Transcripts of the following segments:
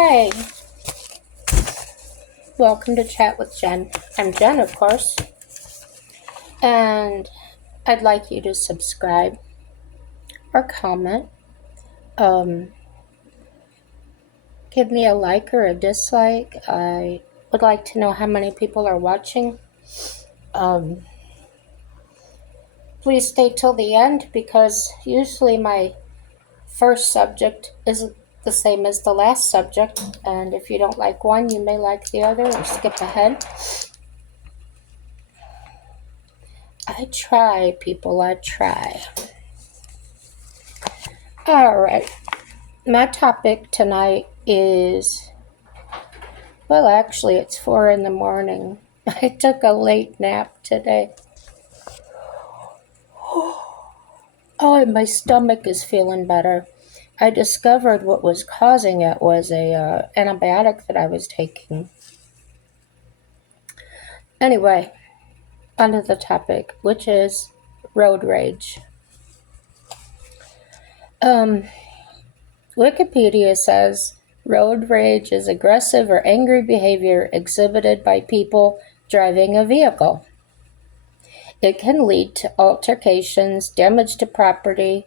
Hi, welcome to Chat with Jen. I'm Jen, of course, and I'd like you to subscribe or comment. Give me a like or a dislike. I would like to know how many people are watching. Please stay till the end because usually my first subject isn't the same as the last subject, and if you don't like one, you may like the other or skip ahead. I try, people, I try. All right. My topic tonight is, well, actually, it's 4 in the morning. I took a late nap today. Oh, and my stomach is feeling better. I discovered what was causing it was a antibiotic that I was taking. Anyway, onto the topic, which is road rage. Wikipedia says road rage is aggressive or angry behavior exhibited by people driving a vehicle. It can lead to altercations, damage to property,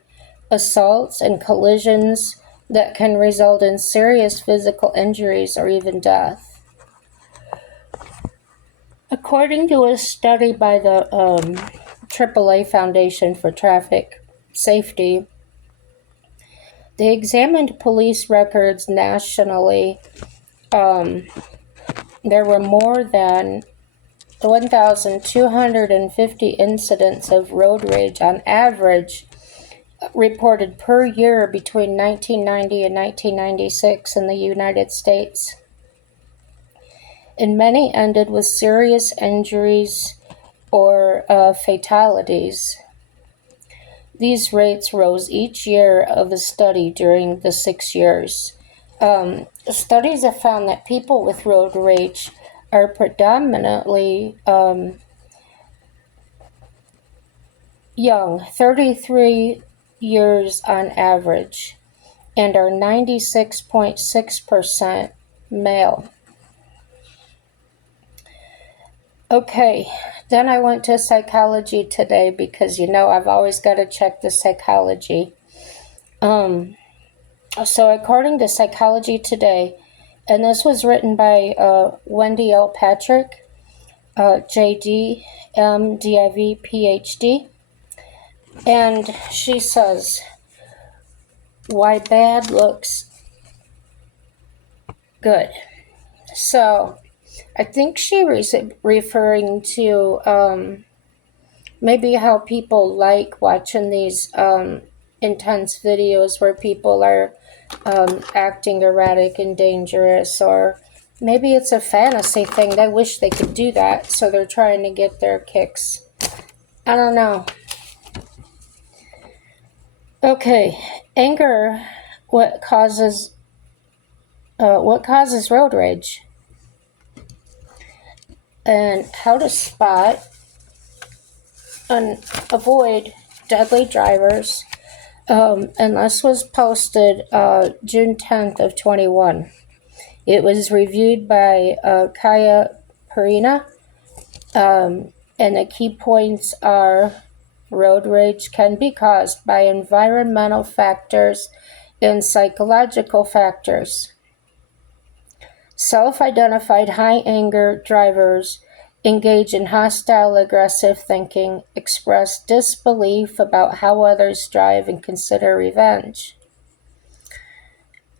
assaults, and collisions that can result in serious physical injuries or even death. According to a study by the AAA Foundation for Traffic Safety, they examined police records nationally. There were more than 1,250 incidents of road rage on average reported per year between 1990 and 1996 in the United States. And many ended with serious injuries or fatalities. These rates rose each year of the study during the 6 years. Studies have found that people with road rage are predominantly young, 33 years on average, and are 96.6% male. Okay, then I went to Psychology Today because, I've always got to check the psychology. So according to Psychology Today, and this was written by Wendy L. Patrick, JD, MDiv, PhD, and she says, why bad looks good. So I think she was referring to maybe how people like watching these intense videos where people are acting erratic and dangerous, or maybe it's a fantasy thing. They wish they could do that, so they're trying to get their kicks. I don't know. Okay, anger. What causes road rage, and how to spot and avoid deadly drivers. And this was posted June 10th of 21. It was reviewed by Kaya Perina, and the key points are road rage can be caused by environmental factors and psychological factors. Self-identified high-anger drivers engage in hostile, aggressive thinking, express disbelief about how others drive, and consider revenge.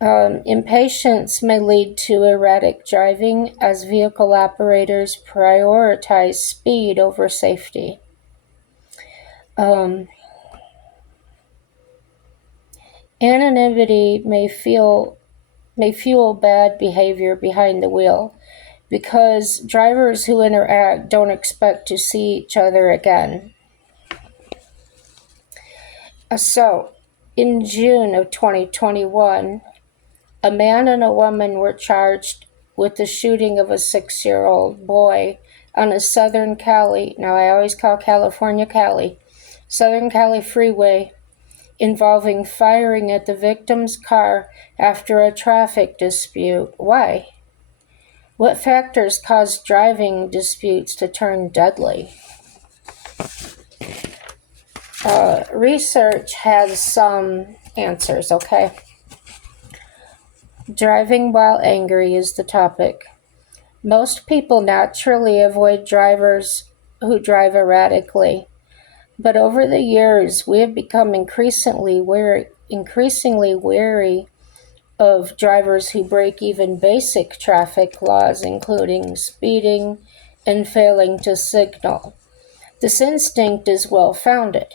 Impatience may lead to erratic driving as vehicle operators prioritize speed over safety. Anonymity may fuel bad behavior behind the wheel, because drivers who interact don't expect to see each other again. So, in June of 2021, a man and a woman were charged with the shooting of a 6-year-old boy on a Southern Cali, now I always call California Cali, Southern Cali freeway involving firing at the victim's car after a traffic dispute. Why? What factors cause driving disputes to turn deadly? Research has some answers, okay? Driving while angry is the topic. Most people naturally avoid drivers who drive erratically, but over the years we have become increasingly wary of drivers who break even basic traffic laws, including speeding and failing to signal. This instinct is well-founded.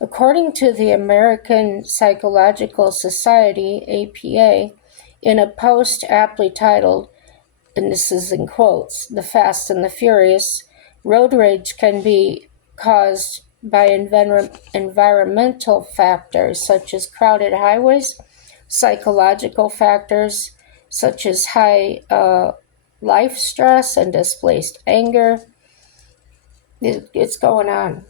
According to the American Psychological Society, APA, in a post aptly titled, and this is in quotes, "The Fast and the Furious," road rage can be caused by environmental factors such as crowded highways, psychological factors such as high life stress and displaced anger. It's going on.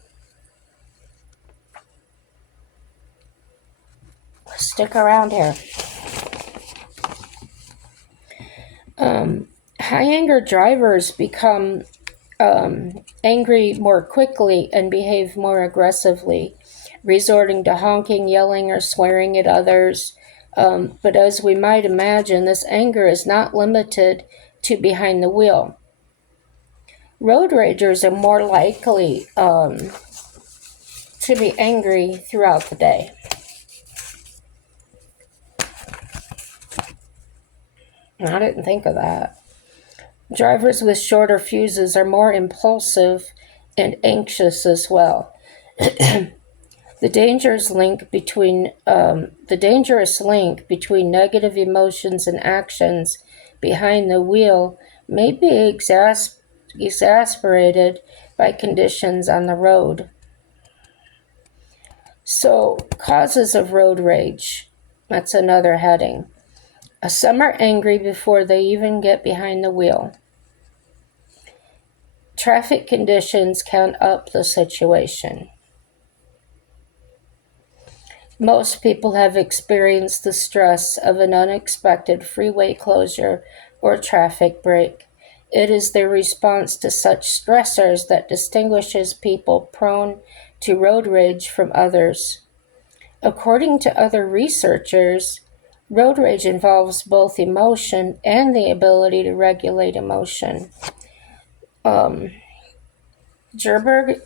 Stick around here. High anger drivers become angry more quickly and behave more aggressively, resorting to honking, yelling, or swearing at others. But as we might imagine, this anger is not limited to behind the wheel. Road ragers are more likely to be angry throughout the day. I didn't think of that. Drivers with shorter fuses are more impulsive and anxious as well. The dangerous link between negative emotions and actions behind the wheel may be exasperated by conditions on the road. So, causes of road rage. That's another heading. Some are angry before they even get behind the wheel. Traffic conditions can up the situation. Most people have experienced the stress of an unexpected freeway closure or traffic break. It is their response to such stressors that distinguishes people prone to road rage from others. According to other researchers, road rage involves both emotion and the ability to regulate emotion. Berg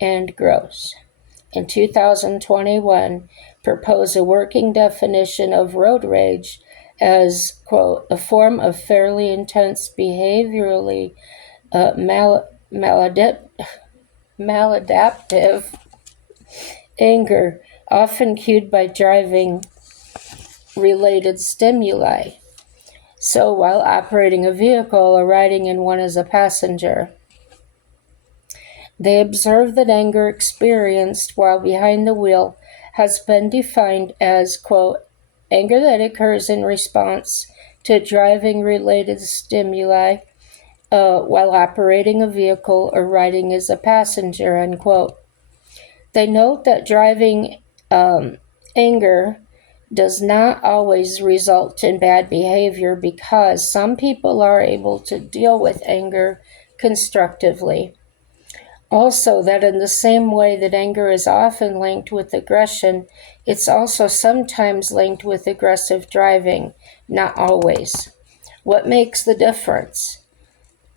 and Gross in 2021 propose a working definition of road rage as, quote, a form of fairly intense behaviorally maladaptive anger, often cued by driving related stimuli. So while operating a vehicle or riding in one as a passenger, they observe that anger experienced while behind the wheel has been defined as, quote, anger that occurs in response to driving-related stimuli while operating a vehicle or riding as a passenger, unquote. They note that driving anger does not always result in bad behavior because some people are able to deal with anger constructively. Also, that in the same way that anger is often linked with aggression, it's also sometimes linked with aggressive driving, not always. What makes the difference?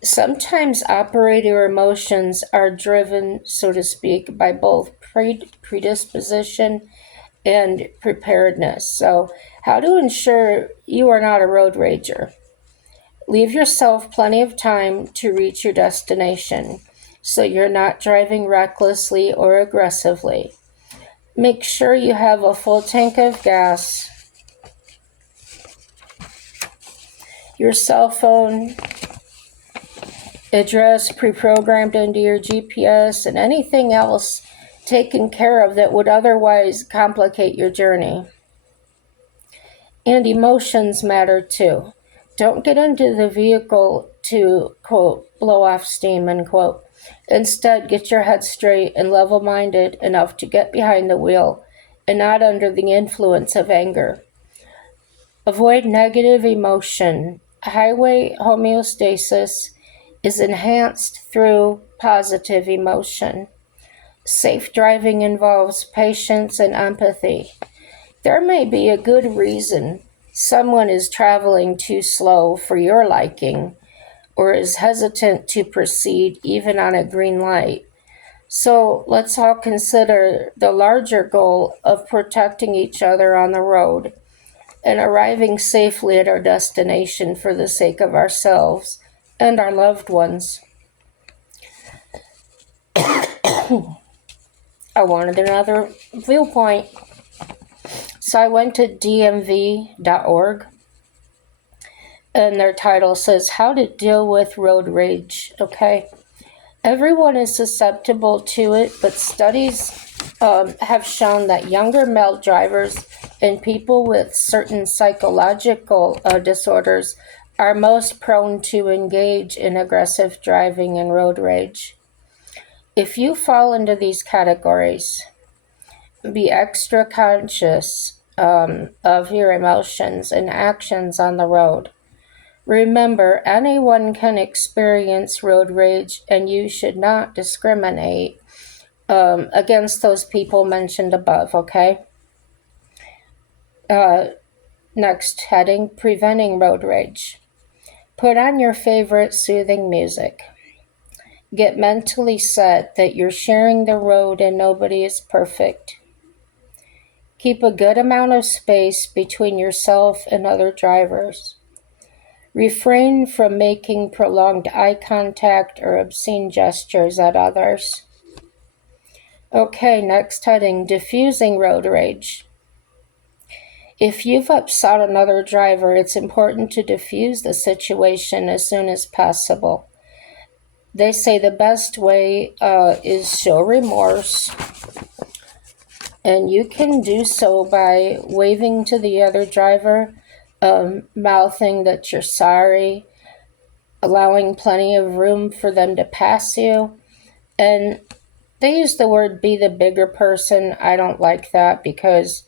Sometimes operator emotions are driven, so to speak, by both predisposition and preparedness. So, how to ensure you are not a road rager? Leave yourself plenty of time to reach your destination, so you're not driving recklessly or aggressively. Make sure you have a full tank of gas, your cell phone address pre-programmed into your GPS, and anything else taken care of that would otherwise complicate your journey. And emotions matter too. Don't get into the vehicle to, quote, blow off steam, unquote. Instead, get your head straight and level-minded enough to get behind the wheel and not under the influence of anger. Avoid negative emotion. Highway homeostasis is enhanced through positive emotion. Safe driving involves patience and empathy. There may be a good reason someone is traveling too slow for your liking or is hesitant to proceed even on a green light. So let's all consider the larger goal of protecting each other on the road and arriving safely at our destination for the sake of ourselves and our loved ones. I wanted another viewpoint. So I went to dmv.org, and their title says, How to Deal with Road Rage. Okay. Everyone is susceptible to it, but studies have shown that younger male drivers and people with certain psychological disorders are most prone to engage in aggressive driving and road rage. If you fall into these categories, be extra conscious of your emotions and actions on the road. Remember, anyone can experience road rage, and you should not discriminate against those people mentioned above, okay? Next heading, preventing road rage. Put on your favorite soothing music. Get mentally set that you're sharing the road and nobody is perfect. Keep a good amount of space between yourself and other drivers. Refrain from making prolonged eye contact or obscene gestures at others. Okay, next heading, diffusing road rage. If you've upset another driver, it's important to diffuse the situation as soon as possible. They say the best way is show remorse, and you can do so by waving to the other driver, mouthing that you're sorry, allowing plenty of room for them to pass you. And they use the word be the bigger person. I don't like that, because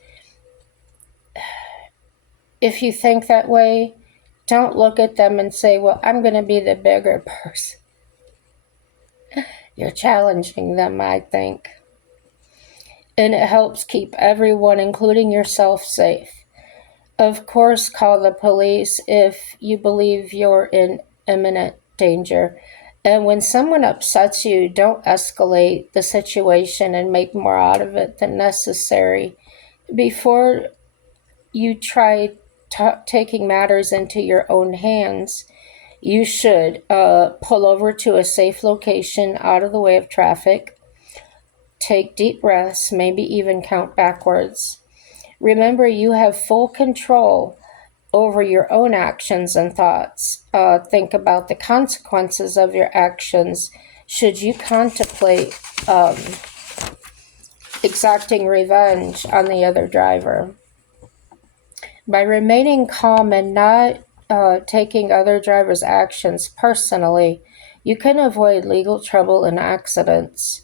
if you think that way, don't look at them and say, well, I'm going to be the bigger person. You're challenging them, I think. And it helps keep everyone, including yourself, safe. Of course, call the police if you believe you're in imminent danger. And when someone upsets you, don't escalate the situation and make more out of it than necessary. Before you try taking matters into your own hands, you should pull over to a safe location out of the way of traffic. Take deep breaths, maybe even count backwards. Remember, you have full control over your own actions and thoughts. Think about the consequences of your actions should you contemplate exacting revenge on the other driver. By remaining calm and not taking other drivers' actions personally, you can avoid legal trouble and accidents.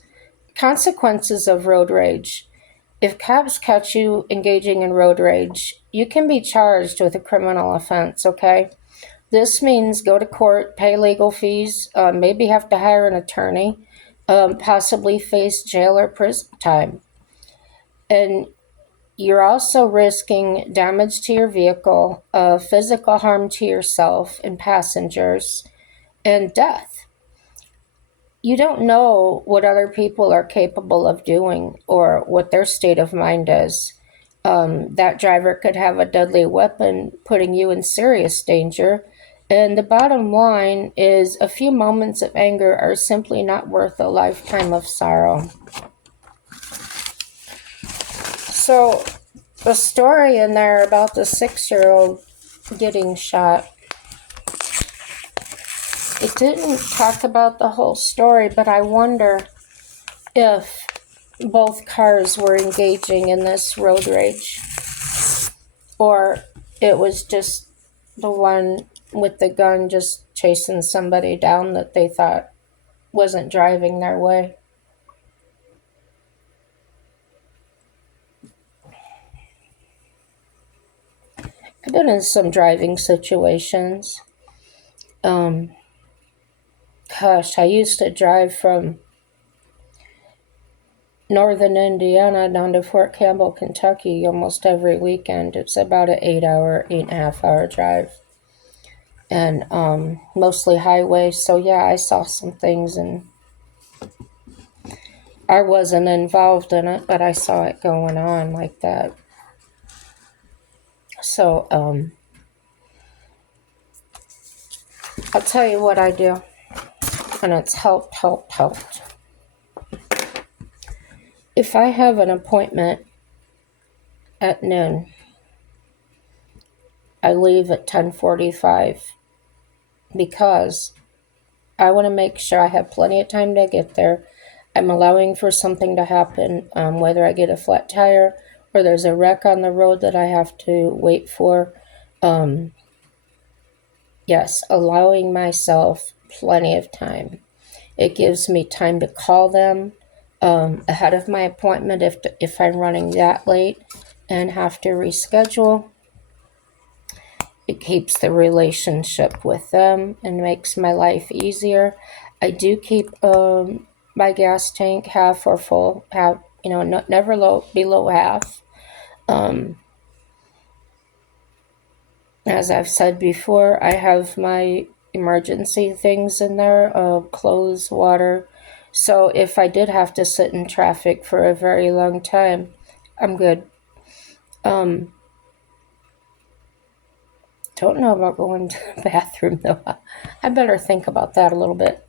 Consequences of road rage. If cops catch you engaging in road rage, you can be charged with a criminal offense, okay? This means go to court, pay legal fees, maybe have to hire an attorney, possibly face jail or prison time. And you're also risking damage to your vehicle, physical harm to yourself and passengers, and death. You don't know what other people are capable of doing or what their state of mind is. That driver could have a deadly weapon, putting you in serious danger. And the bottom line is a few moments of anger are simply not worth a lifetime of sorrow. So the story in there about the 6-year-old getting shot, it didn't talk about the whole story, but I wonder if both cars were engaging in this road rage, or it was just the one with the gun just chasing somebody down that they thought wasn't driving their way. I've been in some driving situations. Um, Gosh, I used to drive from northern Indiana down to Fort Campbell, Kentucky almost every weekend. It's about an 8.5 hour drive. And mostly highway. So yeah, I saw some things and I wasn't involved in it, but I saw it going on like that. So I'll tell you what I do, and it's helped. If I have an appointment at noon, I leave at 10:45 because I want to make sure I have plenty of time to get there. I'm allowing for something to happen, whether I get a flat tire or there's a wreck on the road that I have to wait for. Yes, allowing myself plenty of time. It gives me time to call them ahead of my appointment if I'm running that late and have to reschedule. It keeps the relationship with them and makes my life easier. I do keep my gas tank half or full, never below half. As I've said before, I have my emergency things in there, clothes, water. So if I did have to sit in traffic for a very long time, I'm good. Don't know about going to the bathroom though. I better think about that a little bit.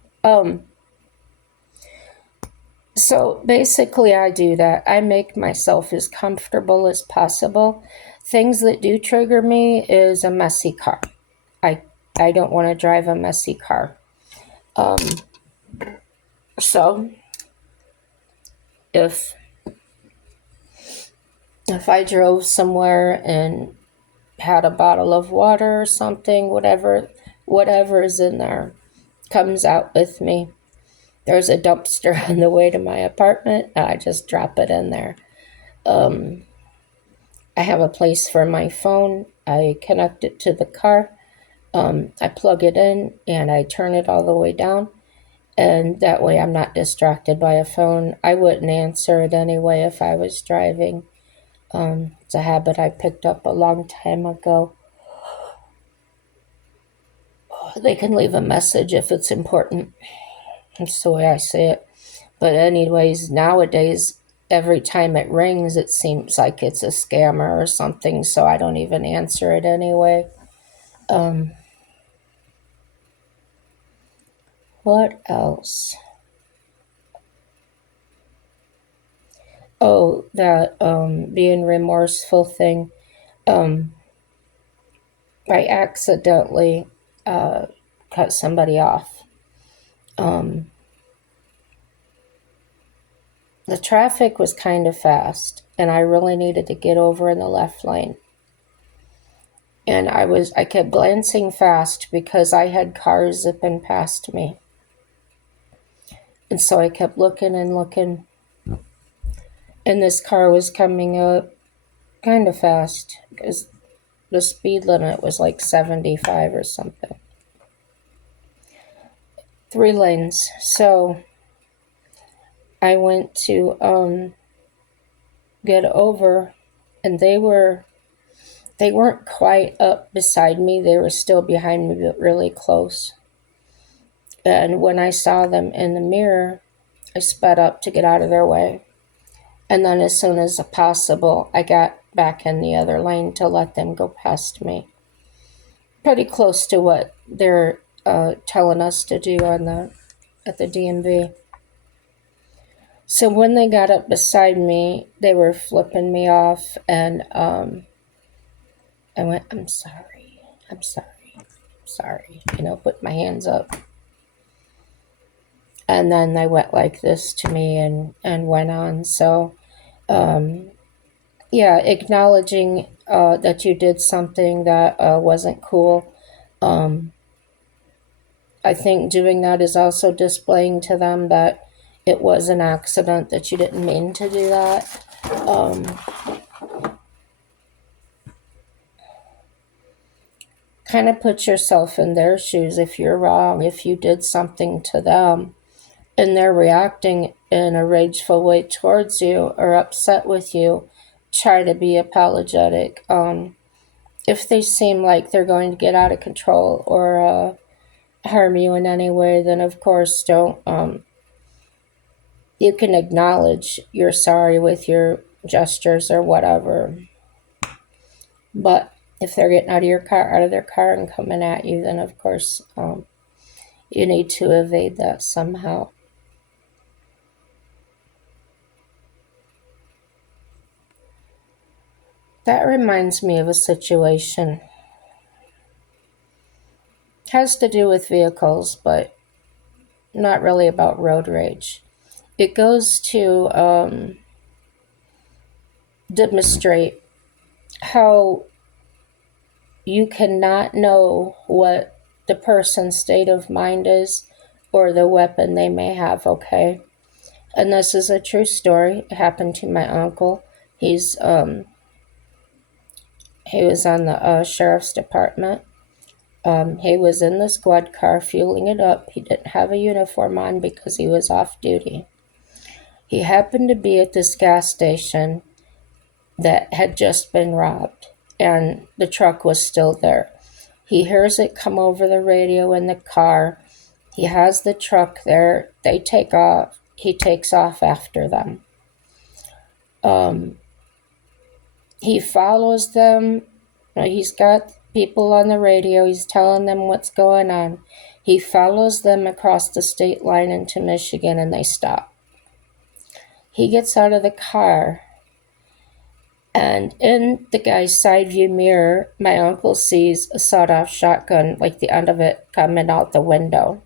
So basically, I do that. I make myself as comfortable as possible. Things that do trigger me is a messy car. I I don't want to drive a messy car. So if if I drove somewhere and had a bottle of water or something, whatever is in there comes out with me. There's a dumpster on the way to my apartment, and I just drop it in there. I have a place for my phone. I connect it to the car. I plug it in and I turn it all the way down. And that way I'm not distracted by a phone. I wouldn't answer it anyway if I was driving. It's a habit I picked up a long time ago. They can leave a message if it's important. That's the way I see it. But anyways, nowadays, every time it rings, it seems like it's a scammer or something, so I don't even answer it anyway. What else? Oh, that being remorseful thing. I accidentally cut somebody off. The traffic was kind of fast, and I really needed to get over in the left lane. And I kept glancing fast because I had cars zipping past me. And so I kept looking and looking, and this car was coming up kind of fast because the speed limit was like 75 or something. 3 lanes. So I went to get over, and they weren't quite up beside me. They were still behind me, but really close. And when I saw them in the mirror, I sped up to get out of their way. And then as soon as possible, I got back in the other lane to let them go past me. Pretty close to what they're telling us to do at the DMV. So when they got up beside me, they were flipping me off, and I went, I'm sorry, put my hands up. And then they went like this to me and went on. So, yeah, acknowledging that you did something that wasn't cool. Um, I think doing that is also displaying to them that it was an accident, that you didn't mean to do that. Kind of put yourself in their shoes. If you're wrong, if you did something to them and they're reacting in a rageful way towards you or upset with you, try to be apologetic. If they seem like they're going to get out of control or harm you in any way, then of course don't. You can acknowledge you're sorry with your gestures or whatever. But if they're getting out of their car and coming at you, then of course you need to evade that somehow. That reminds me of a situation. It has to do with vehicles, but not really about road rage. It goes to demonstrate how you cannot know what the person's state of mind is or the weapon they may have, okay? And this is a true story. It happened to my uncle. He was on the sheriff's department. He was in the squad car fueling it up. He didn't have a uniform on because he was off duty. He happened to be at this gas station that had just been robbed, and the truck was still there. He hears it come over the radio in the car. He has the truck there. They take off. He takes off after them. He follows them. He's got people on the radio. He's telling them what's going on. He follows them across the state line into Michigan, and they stop. He gets out of the car, and in the guy's side view mirror, my uncle sees a sawed-off shotgun, like the end of it coming out the window.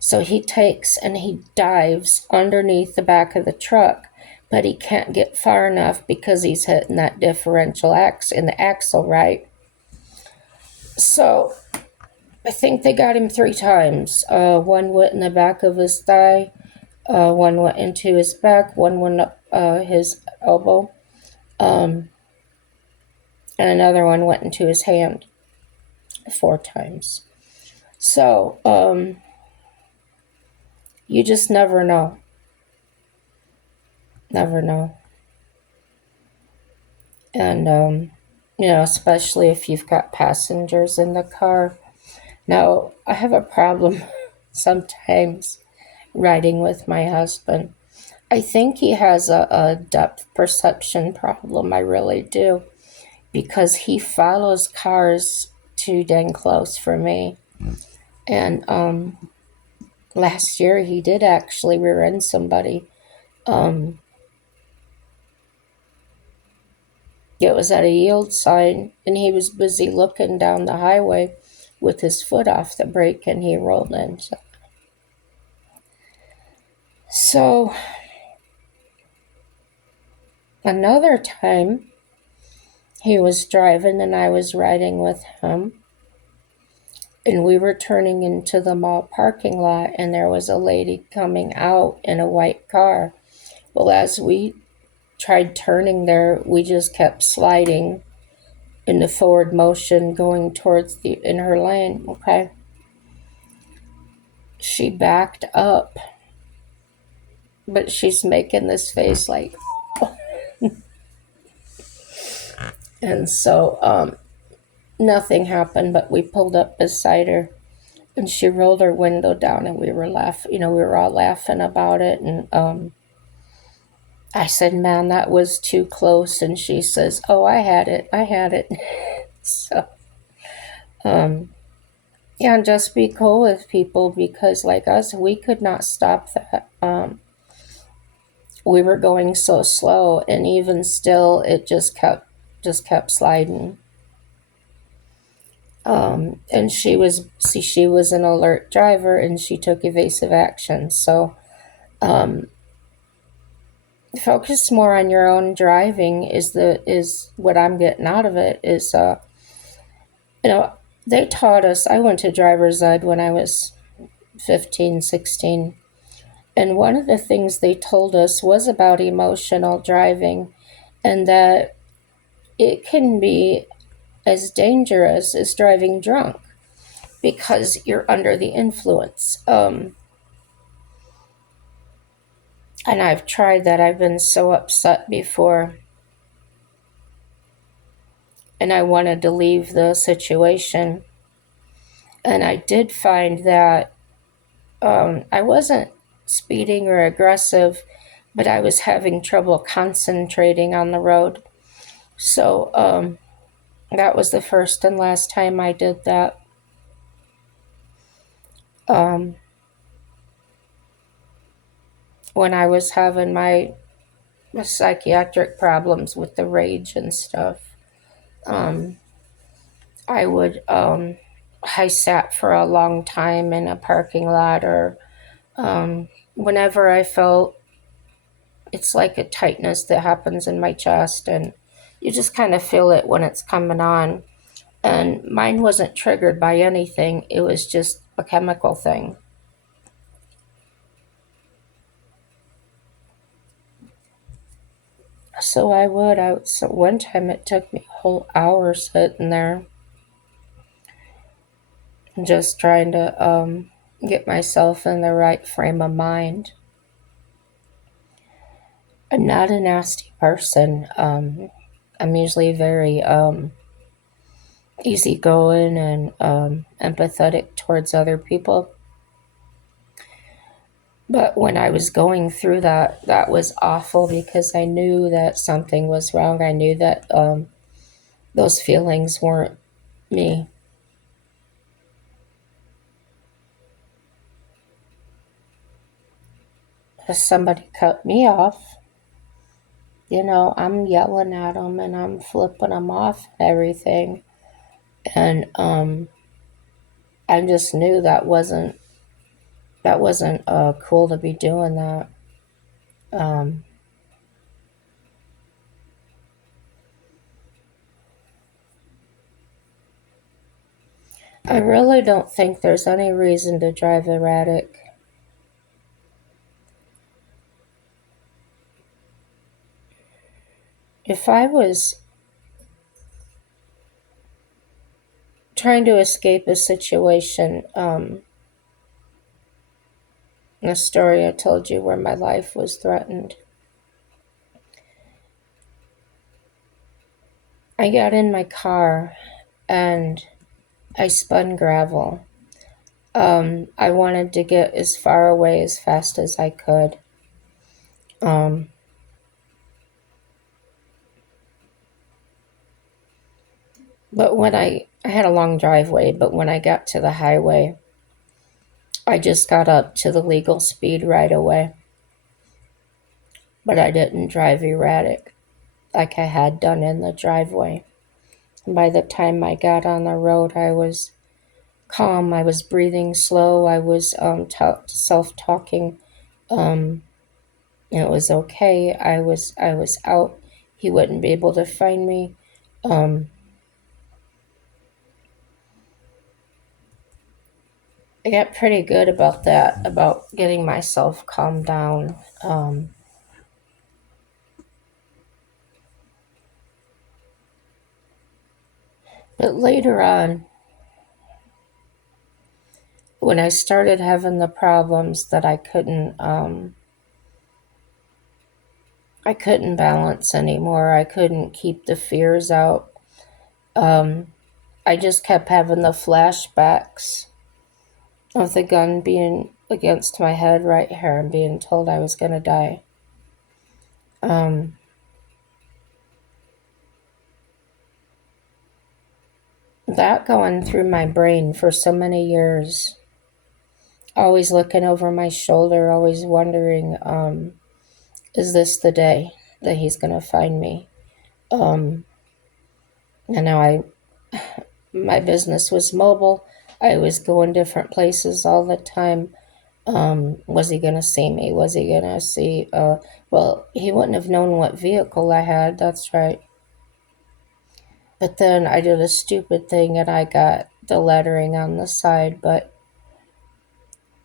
So he takes and he dives underneath the back of the truck, but he can't get far enough because he's hitting that differential in the axle, right? So I think they got him 3 times. One went in the back of his thigh, one went into his back, one went up his elbow, and another one went into his hand 4 times. So you just never know. Never know. And especially if you've got passengers in the car. Now, I have a problem sometimes riding with my husband. I think he has a depth perception problem. I really do. Because he follows cars too dang close for me. And last year he did actually rear end somebody. It was at a yield sign, and he was busy looking down the highway with his foot off the brake, and he rolled in. So another time, he was driving and I was riding with him, and we were turning into the mall parking lot, and there was a lady coming out in a white car. Well, as we tried turning there, we just kept sliding in the forward motion going in her lane, okay? She backed up, but she's making this face like, and so nothing happened, but we pulled up beside her, and she rolled her window down, and we were laughing, we were all laughing about it, and I said, man, that was too close, and she says, oh, I had it. So, yeah, and just be cool with people, because like us, we could not stop that. We were going so slow, and even still, it just kept sliding. And she was an alert driver, and she took evasive action. So, focus more on your own driving is what I'm getting out of it. Is they taught us. I went to driver's ed when I was 15, 16. And one of the things they told us was about emotional driving, and that it can be as dangerous as driving drunk because you're under the influence. And I've tried that. I've been so upset before. And I wanted to leave the situation. And I did find that I wasn't speeding or aggressive, but I was having trouble concentrating on the road. So that was the first and last time I did that. Um, when I was having my psychiatric problems with the rage and stuff, um, I would, I sat for a long time in a parking lot, or whenever I felt it's like a tightness that happens in my chest, and you just kind of feel it when it's coming on. And mine wasn't triggered by anything, it was just a chemical thing. So so one time it took me a whole hour sitting there just trying to get myself in the right frame of mind. I'm not a nasty person. I'm usually very easygoing and empathetic towards other people. But when I was going through that, that was awful because I knew that something was wrong. I knew that those feelings weren't me. If somebody cut me off, I'm yelling at them and I'm flipping them off and everything. And I just knew that wasn't cool to be doing that. Um, I really don't think there's any reason to drive erratic. If I was trying to escape a situation, the story I told you where my life was threatened, I got in my car and I spun gravel. I wanted to get as far away as fast as I could. Um, but when I had a long driveway, but when I got to the highway, I just got up to the legal speed right away. But I didn't drive erratic like I had done in the driveway. By the time I got on the road, I was calm. I was breathing slow. I was self-talking. Um, it was okay. I was out. He wouldn't be able to find me. Um, I got pretty good about that, about getting myself calmed down. But later on, when I started having the problems that I couldn't balance anymore. I couldn't keep the fears out. Um, I just kept having the flashbacks of the gun being against my head right here and being told I was going to die. Um, that going through my brain for so many years, always looking over my shoulder, always wondering, is this the day that he's going to find me? Um, and now my business was mobile. I was going different places all the time. Was he going to see me? Was he going to see, well, he wouldn't have known what vehicle I had. That's right. But then I did a stupid thing and I got the lettering on the side, but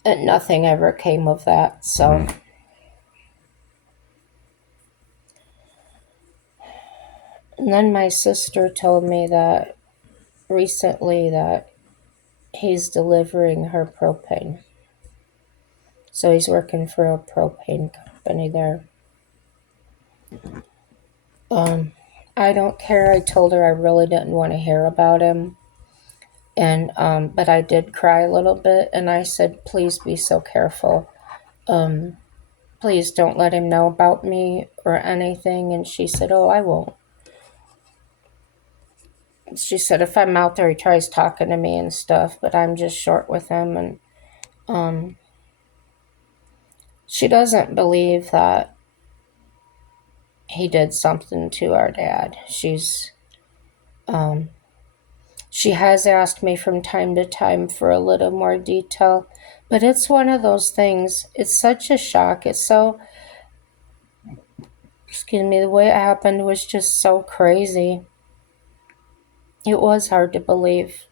nothing ever came of that. So, and then my sister told me that recently that he's delivering her propane. So he's working for a propane company there. I don't care. I told her I really didn't want to hear about him. And but I did cry a little bit, and I said, please be so careful. Please don't let him know about me or anything. And she said, oh, I won't. She said, if I'm out there, he tries talking to me and stuff, but I'm just short with him. And she doesn't believe that he did something to our dad. She has asked me from time to time for a little more detail, but it's one of those things. It's such a shock. It's so, excuse me, the way it happened was just so crazy. It was hard to believe.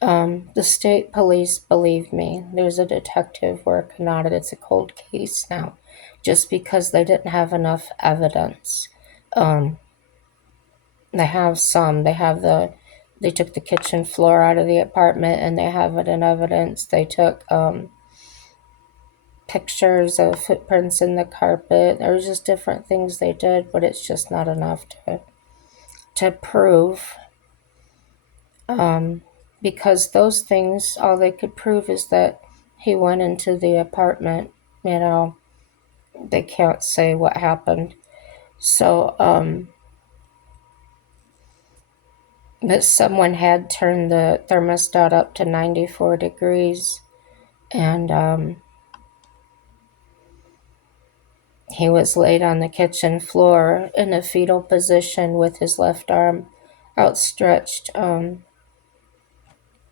The state police believe me. There's a detective working on it. It's a cold case now, just because they didn't have enough evidence. They have some. They took the kitchen floor out of the apartment, and they have it in evidence. They took pictures of footprints in the carpet. There's just different things they did, but it's just not enough to prove. Because those things, all they could prove is that he went into the apartment. You know, they can't say what happened. So, that someone had turned the thermostat up to 94 degrees, and he was laid on the kitchen floor in a fetal position with his left arm outstretched,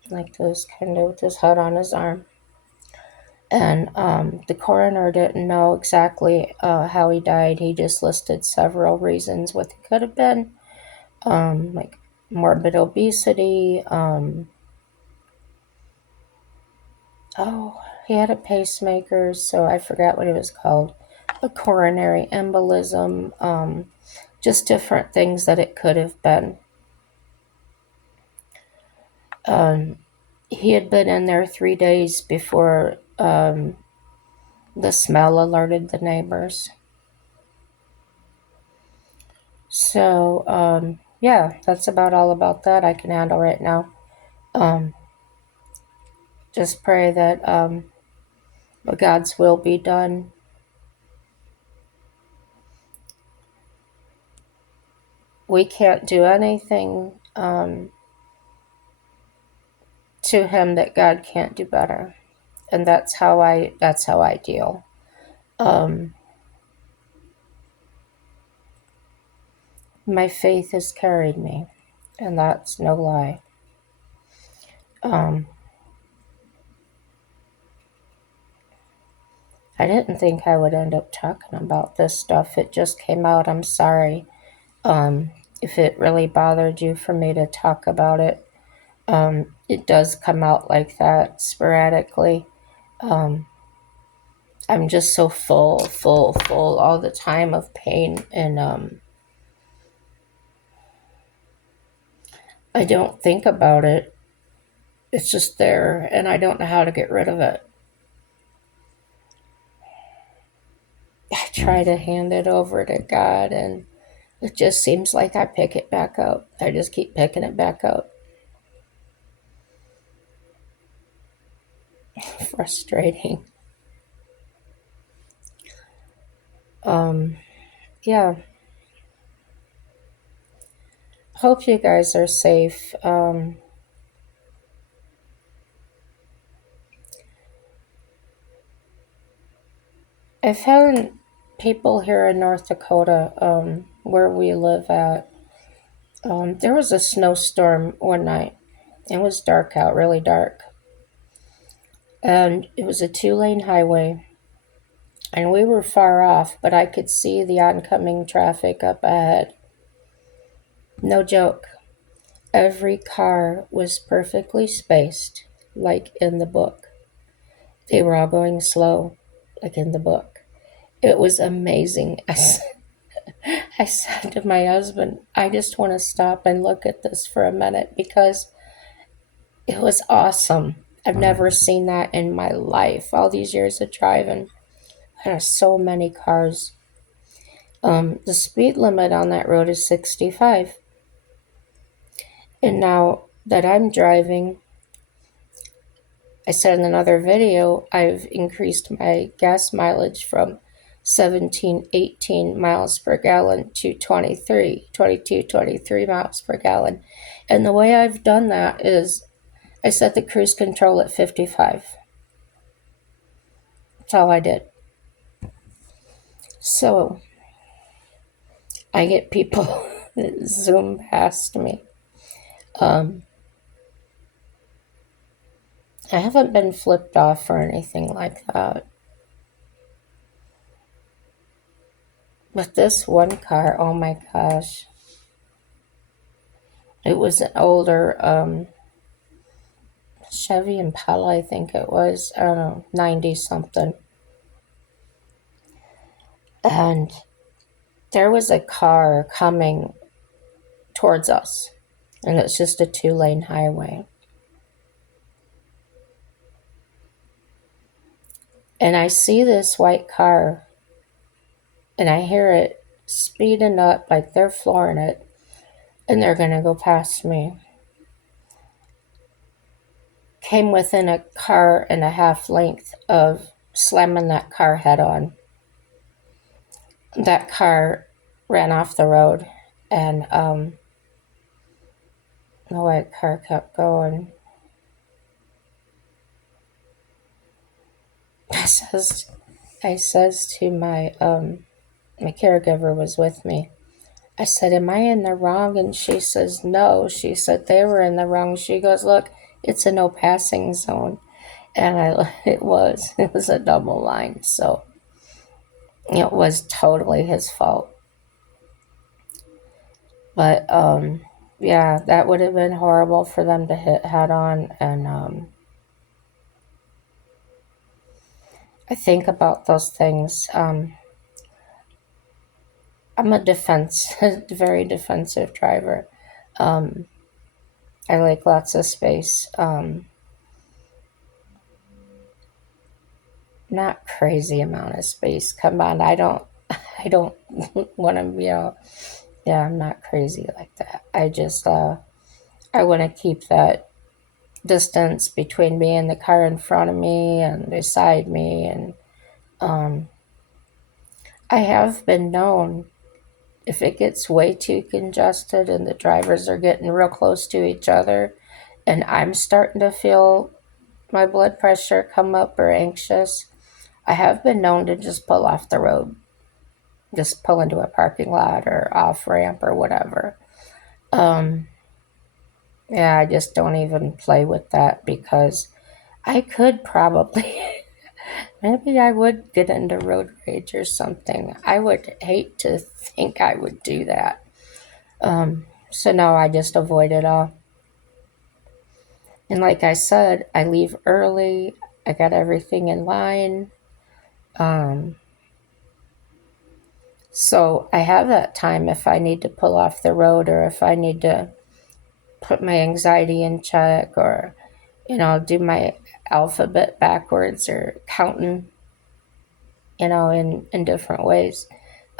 like this, kind of with his head on his arm. And the coroner didn't know exactly how he died. He just listed several reasons what it could have been, like morbid obesity. He had a pacemaker, so I forgot what it was called. A coronary embolism. Just different things that it could have been. He had been in there 3 days before the smell alerted the neighbors. So, yeah, that's about all about that I can handle right now. Just pray that God's will be done. We can't do anything to him that God can't do better, and that's how I deal. My faith has carried me, and that's no lie. I didn't think I would end up talking about this stuff. It just came out. I'm sorry if it really bothered you for me to talk about it. It does come out like that sporadically. I'm just so full all the time of pain, and I don't think about it. It's just there, and I don't know how to get rid of it. I try to hand it over to God, and it just seems like I pick it back up. I just keep picking it back up. Frustrating. Yeah. Hope you guys are safe. I found people here in North Dakota, where we live at. There was a snowstorm one night. It was dark out, really dark. And it was a 2-lane highway. And we were far off, but I could see the oncoming traffic up ahead. No joke. Every car was perfectly spaced, like in the book. They were all going slow, like in the book. It was amazing. I said to my husband, I just want to stop and look at this for a minute because it was awesome. I've never seen that in my life. All these years of driving, there are so many cars. The speed limit on that road is 65. And now that I'm driving, I said in another video, I've increased my gas mileage from 17, 18 miles per gallon to 23, 22, 23 miles per gallon. And the way I've done that is I set the cruise control at 55. That's all I did. So I get people that zoom past me. I haven't been flipped off or anything like that. But this one car, oh my gosh. It was an older Chevy Impala, I think it was. I don't know, 90 something. And there was a car coming towards us. And it's just a 2-lane highway. And I see this white car. And I hear it speeding up like they're flooring it. And they're going to go past me. Came within a car and a half length of slamming that car head on. That car ran off the road, and the white car kept going. I says to my caregiver was with me. I said, "Am I in the wrong?" And she says, "No." She said they were in the wrong. She goes, "Look, it's a no passing zone," and it was a double line, so it was totally his fault. But yeah, that would have been horrible for them to hit head on, and I think about those things. I'm a very defensive driver. Um, I like lots of space. Not crazy amount of space. Come on, I don't want to, yeah, I'm not crazy like that. I just, I want to keep that distance between me and the car in front of me and beside me. And I have been known, if it gets way too congested and the drivers are getting real close to each other and I'm starting to feel my blood pressure come up or anxious, I have been known to just pull off the road, just pull into a parking lot or off ramp or whatever. Yeah, I just don't even play with that because I could probably, maybe I would get into road rage or something. I would hate to think I would do that. So no, I just avoid it all. And like I said, I leave early. I got everything in line. So I have that time if I need to pull off the road or if I need to put my anxiety in check or, do my alphabet backwards or counting, in different ways.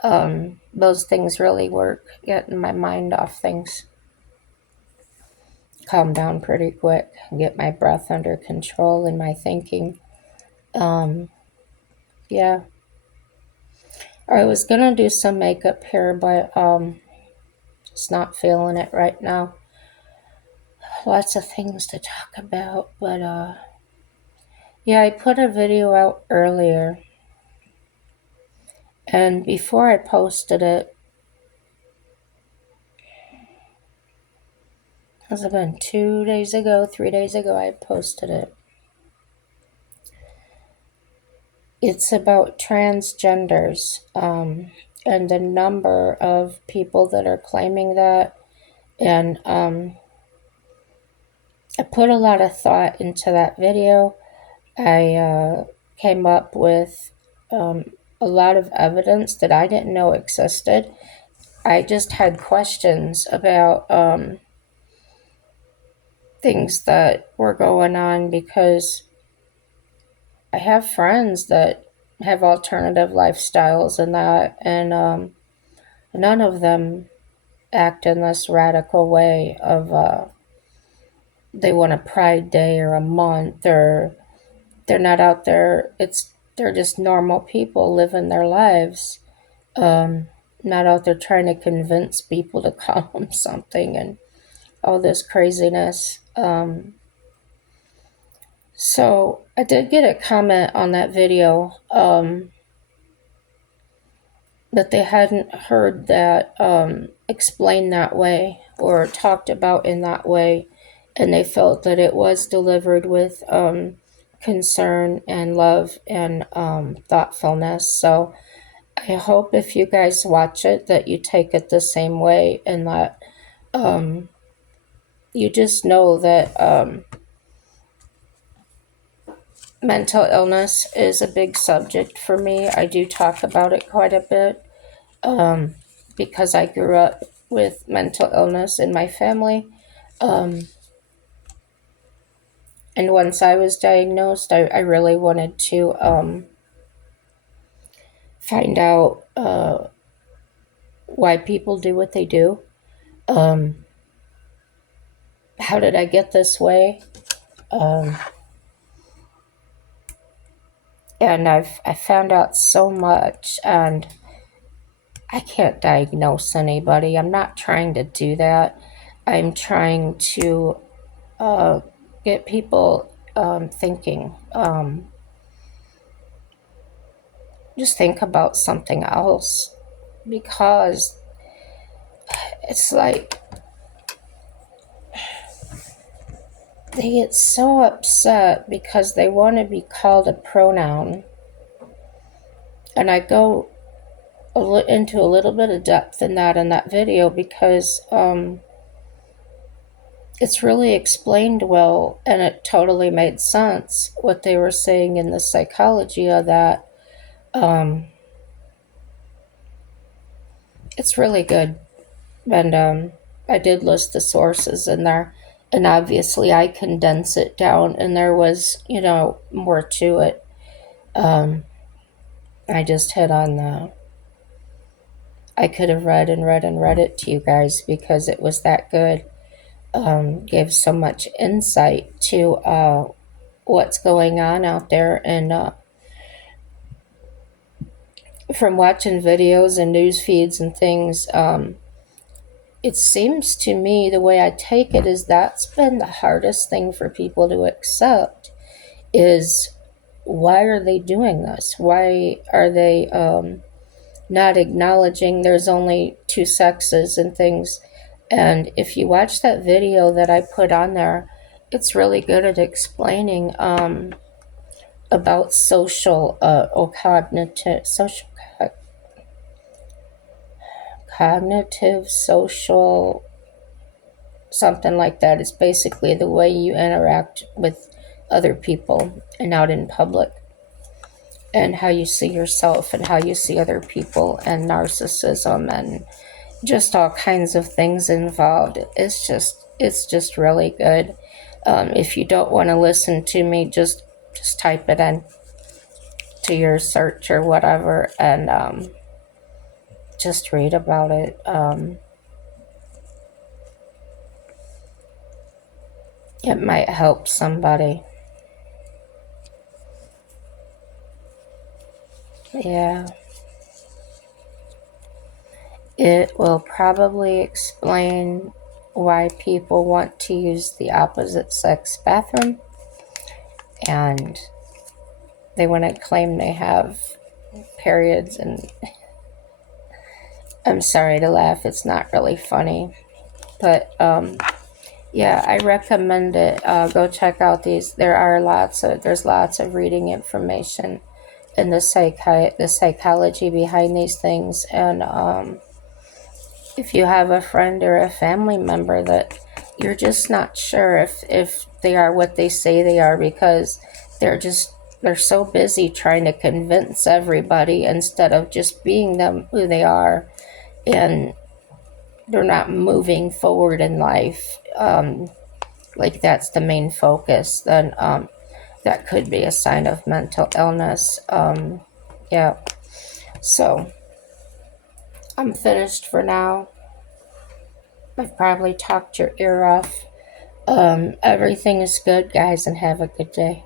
Those things really work, getting my mind off things. Calm down pretty quick, get my breath under control and my thinking. Yeah. I was gonna do some makeup here, but just not feeling it right now. Lots of things to talk about, but yeah, I put a video out earlier, and before I posted it, has it been 2 days ago, 3 days ago, I posted it. It's about transgenders, and the number of people that are claiming that, and I put a lot of thought into that video. I came up with a lot of evidence that I didn't know existed. I just had questions about things that were going on because I have friends that have alternative lifestyles and that, and none of them act in this radical way of they want a pride day or a month, or they're not out there. They're just normal people living their lives, not out there trying to convince people to call them something and all this craziness. So I did get a comment on that video that they hadn't heard that explained that way or talked about in that way, and they felt that it was delivered with concern and love and thoughtfulness. So I hope if you guys watch it that you take it the same way, and that you just know that mental illness is a big subject for me. I do talk about it quite a bit because I grew up with mental illness in my family. And once I was diagnosed, I really wanted to find out why people do what they do. How did I get this way? And I found out so much, and I can't diagnose anybody. I'm not trying to do that. I'm trying to get people thinking. Just think about something else, because it's like they get so upset because they want to be called a pronoun. And I go into a little bit of depth in that video because it's really explained well, and it totally made sense what they were saying in the psychology of that. It's really good. And I did list the sources in there, and obviously I condense it down, and there was, more to it. I just hit on I could have read and read and read it to you guys because it was that good. Gave so much insight to what's going on out there, and from watching videos and news feeds and things, it seems to me, the way I take it, is that's been the hardest thing for people to accept, is why are they doing this? Why are they not acknowledging there's only two sexes and things? And if you watch that video that I put on there, it's really good at explaining about social or cognitive social, something like that. It's basically the way you interact with other people and out in public, and how you see yourself and how you see other people, and narcissism, and just all kinds of things involved. It's just really good. If you don't want to listen to me, just type it in to your search or whatever, and just read about it. It might help somebody. Yeah. It will probably explain why people want to use the opposite sex bathroom, and they want to claim they have periods, and I'm sorry to laugh, it's not really funny, but yeah, I recommend it. Go check out these. There's lots of reading information and the psychology behind these things. And if you have a friend or a family member that you're just not sure if they are what they say they are, because they're so busy trying to convince everybody instead of just being them who they are, and they're not moving forward in life. Like that's the main focus, then that could be a sign of mental illness. Yeah. So I'm finished for now. I've probably talked your ear off. Everything is good, guys, and have a good day.